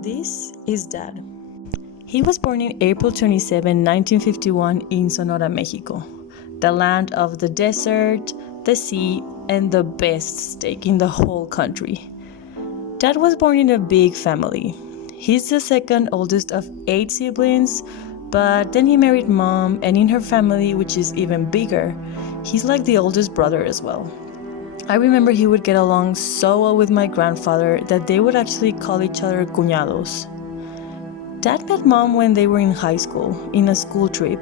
This is Dad. He was born in April 27, 1951 in Sonora, Mexico, the land of the desert, the sea, and the best steak in the whole country. Dad was born in a big family. He's the second oldest of 8 siblings, but then he married Mom, and in her family, which is even bigger, he's like the oldest brother as well. I remember he would get along so well with my grandfather that they would actually call each other cuñados. Dad met Mom when they were in high school, in a school trip.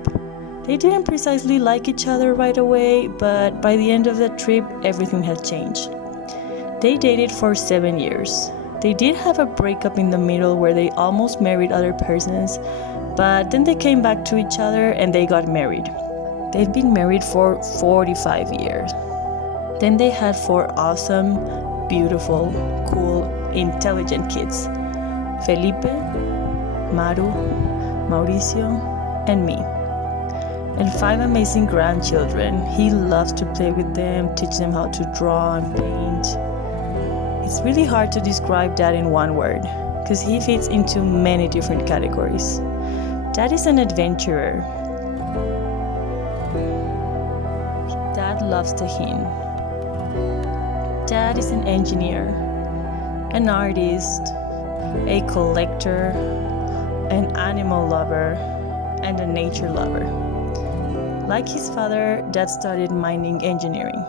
They didn't precisely like each other right away, but by the end of the trip, everything had changed. They dated for 7 years. They did have a breakup in the middle where they almost married other persons, but then they came back to each other and they got married. They've been married for 45 years. Then they had 4 awesome, beautiful, cool, intelligent kids. Felipe, Maru, Mauricio, and me. And 5 amazing grandchildren. He loves to play with them, teach them how to draw and paint. It's really hard to describe Dad in one word, because he fits into many different categories. Dad is an adventurer. Dad loves Tajín. Dad is an engineer, an artist, a collector, an animal lover, and a nature lover. Like his father, Dad studied mining engineering.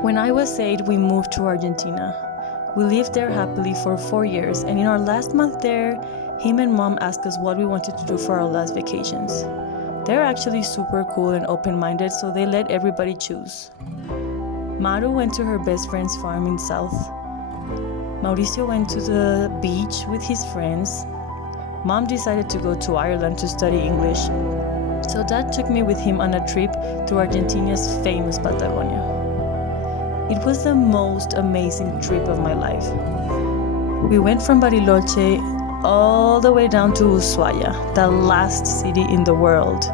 When I was 8, we moved to Argentina. We lived there happily for 4 years, and in our last month there, him and Mom asked us what we wanted to do for our last vacations. They're actually super cool and open-minded, so they let everybody choose. Maru went to her best friend's farm in South. Mauricio went to the beach with his friends. Mom decided to go to Ireland to study English. So Dad took me with him on a trip to Argentina's famous Patagonia. It was the most amazing trip of my life. We went from Bariloche all the way down to Ushuaia, the last city in the world,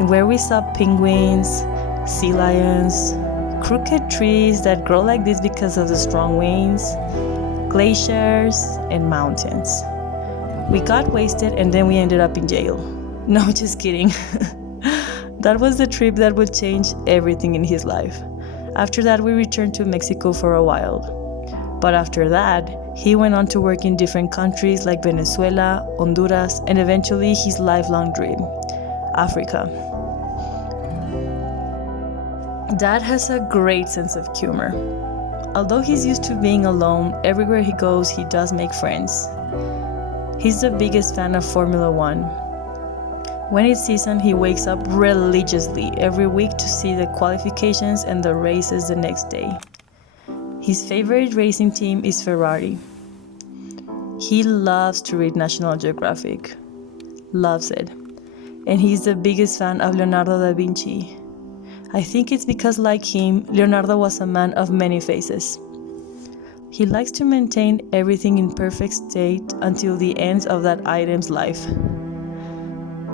and where we saw penguins, sea lions, crooked trees that grow like this because of the strong winds, glaciers, and mountains. We got wasted and then we ended up in jail. No, just kidding. That was the trip that would change everything in his life. After that, we returned to Mexico for a while. But after that, he went on to work in different countries like Venezuela, Honduras, and eventually his lifelong dream, Africa. Dad has a great sense of humor. Although he's used to being alone, everywhere he goes, he does make friends. He's the biggest fan of Formula One. When it's season, he wakes up religiously every week to see the qualifications and the races the next day. His favorite racing team is Ferrari. He loves to read National Geographic. Loves it. And he's the biggest fan of Leonardo da Vinci. I think it's because, like him, Leonardo was a man of many faces. He likes to maintain everything in perfect state until the end of that item's life.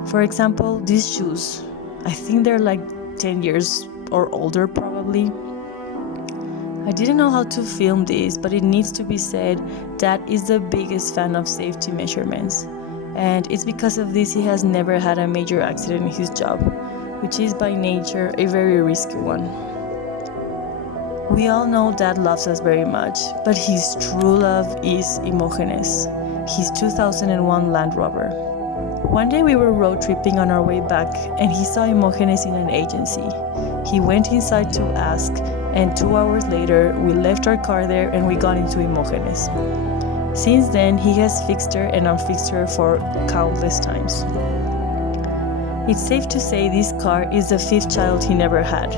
For example, these shoes. I think they're like 10 years or older probably. I didn't know how to film this, but it needs to be said, Dad is the biggest fan of safety measurements. And it's because of this he has never had a major accident in his job, which is by nature a very risky one. We all know Dad loves us very much, but his true love is Imogenes, his 2001 Land Rover. One day we were road tripping on our way back and he saw Imogenes in an agency. He went inside to ask, and 2 hours later we left our car there and we got into Imogenes. Since then he has fixed her and unfixed her for countless times. It's safe to say this car is the 5th child he never had.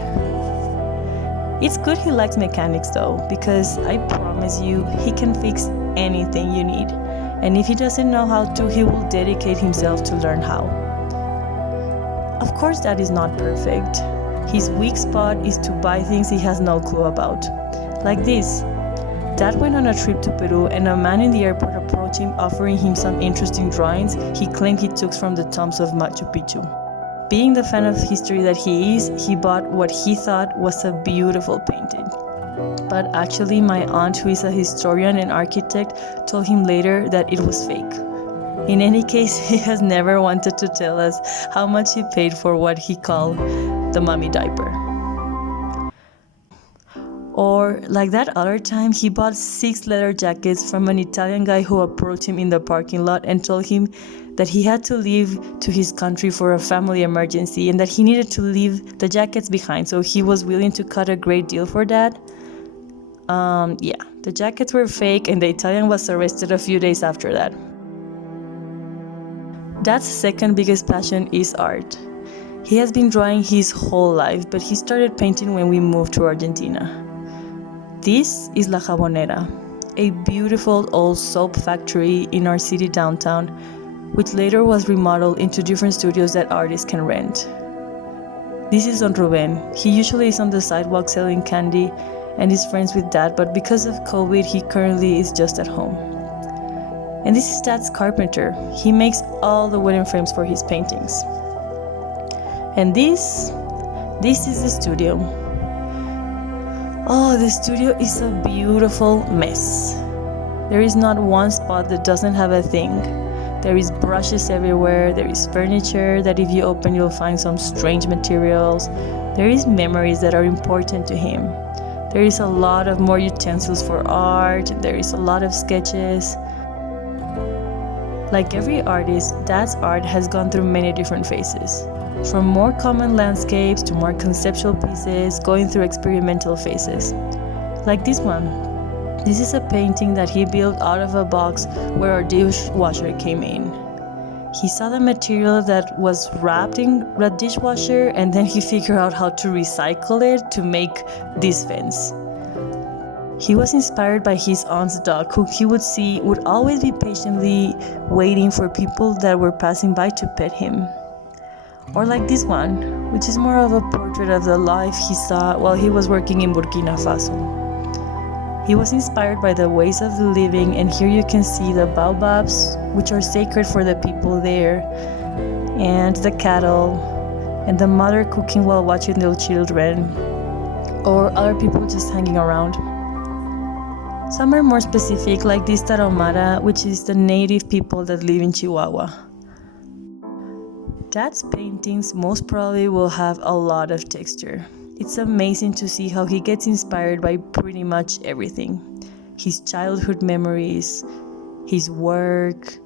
It's good he likes mechanics though, because I promise you he can fix anything you need. And if he doesn't know how to, he will dedicate himself to learn how. Of course, Dad is not perfect. His weak spot is to buy things he has no clue about. Like this. Dad went on a trip to Peru and a man in the airport approached him offering him some interesting drawings he claimed he took from the tombs of Machu Picchu. Being the fan of history that he is, he bought what he thought was a beautiful painting. But actually, my aunt, who is a historian and architect, told him later that it was fake. In any case, he has never wanted to tell us how much he paid for what he called the mommy diaper. Or, like that other time, he bought 6 leather jackets from an Italian guy who approached him in the parking lot and told him that he had to leave to his country for a family emergency and that he needed to leave the jackets behind, so he was willing to cut a great deal for that. Yeah, the jackets were fake and the Italian was arrested a few days after that. Dad's second biggest passion is art. He has been drawing his whole life, but he started painting when we moved to Argentina. This is La Jabonera, a beautiful old soap factory in our city downtown, which later was remodeled into different studios that artists can rent. This is Don Ruben. He usually is on the sidewalk selling candy and is friends with Dad, but because of COVID, he currently is just at home. And this is Dad's carpenter. He makes all the wooden frames for his paintings. And this is the studio. Oh, the studio is a beautiful mess. There is not one spot that doesn't have a thing. There is brushes everywhere. There is furniture that if you open, you'll find some strange materials. There is memories that are important to him. There is a lot of more utensils for art. There is a lot of sketches. Like every artist, Dad's art has gone through many different phases. From more common landscapes to more conceptual pieces, going through experimental phases. Like this one. This is a painting that he built out of a box where our dishwasher came in. He saw the material that was wrapped in a dishwasher and then he figured out how to recycle it to make this fence. He was inspired by his aunt's dog, who he would see would always be patiently waiting for people that were passing by to pet him. Or like this one, which is more of a portrait of the life he saw while he was working in Burkina Faso. He was inspired by the ways of living, and here you can see the baobabs, which are sacred for the people there, and the cattle, and the mother cooking while watching their children, or other people just hanging around. Some are more specific, like this Tarahumara, which is the native people that live in Chihuahua. Dad's paintings most probably will have a lot of texture. It's amazing to see how he gets inspired by pretty much everything. His childhood memories, his work,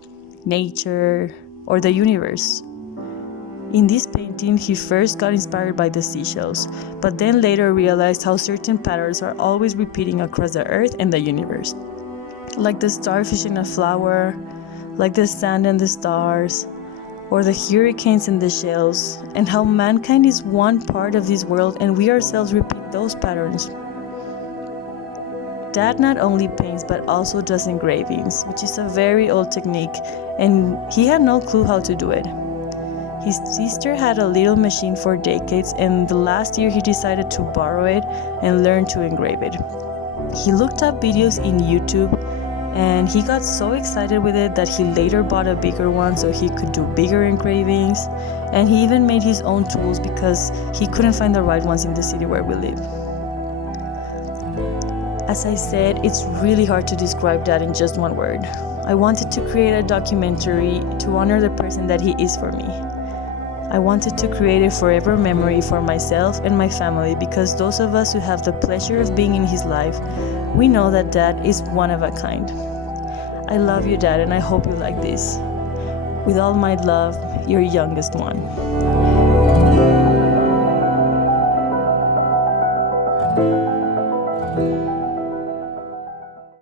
nature, or the universe. In this painting, he first got inspired by the seashells, but then later realized how certain patterns are always repeating across the earth and the universe. Like the starfish in a flower, like the sand and the stars, or the hurricanes and the shells, and how mankind is one part of this world and we ourselves repeat those patterns. Dad not only paints but also does engravings, which is a very old technique, and he had no clue how to do it. His sister had a little machine for decades, and the last year he decided to borrow it and learn to engrave it. He looked up videos in YouTube, and he got so excited with it that he later bought a bigger one so he could do bigger engravings, and he even made his own tools because he couldn't find the right ones in the city where we live. As I said, it's really hard to describe Dad in just one word. I wanted to create a documentary to honor the person that he is for me. I wanted to create a forever memory for myself and my family, because those of us who have the pleasure of being in his life, we know that Dad is one of a kind. I love you, Dad, and I hope you like this. With all my love, your youngest one.